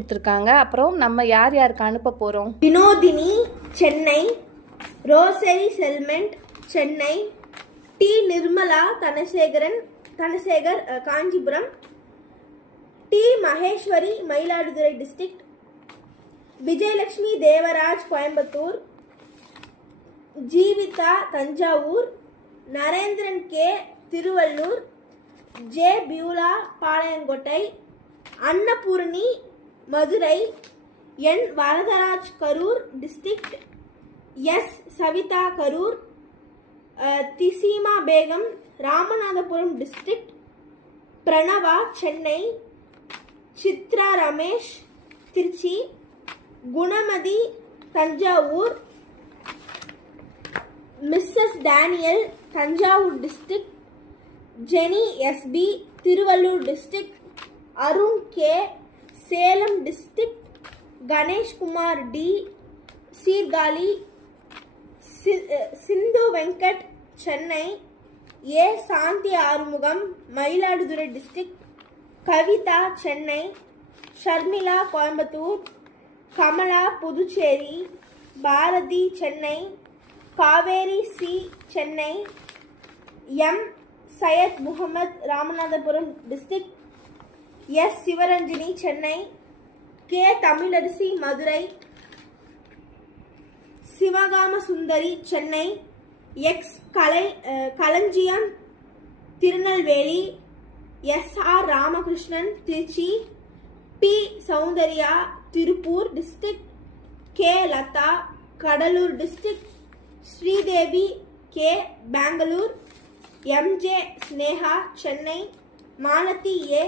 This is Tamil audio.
கொடுத்துருக்காங்க. அப்புறம் நம்ம யார் யாருக்கு அனுப்ப போகிறோம்? வினோதினி சென்னை, ரோசரி செல்மெண்ட் Chennai, T Nirmala Dhanasekar Kanchipuram, T Maheswari Mayiladuthurai district, Vijayalakshmi Devaraj Coimbatore, Jeevitha Thanjavur, Narendran K Tiruvallur, J Beulah Palayamkottai, Annapoorni Madurai, N Varadaraj Karur district, S Savitha Karur, திசீமா Begum Ramanathapuram district, Pranava Chennai, Chitra Ramesh Trichy, Gunamathi Thanjavur, Mrs Daniel Thanjavur district, Jenny SP Tiruvallur district, Arun K Salem district, Ganeshkumar T Sirkazhi, Sindhu Venkat Chennai, A Shanthi Arumugam Mayiladuthurai district, Kavitha Chennai, Sharmila Coimbatore, Kamala Puducherry, Bharathi Chennai, Kaveri C Chennai, M Syed Mohammed Ramanathapuram district, S Sivaranjini Chennai, K Tamilarasi Madurai, Sivagama Sundari Chennai, X Kalanjiyam Tirunelveli, S R Ramakrishnan Trichy, P Soundarya Tiruppur district, K Latha Cuddalore district, Sridevi K Bangalore, MJ Sneha Chennai, Malathi A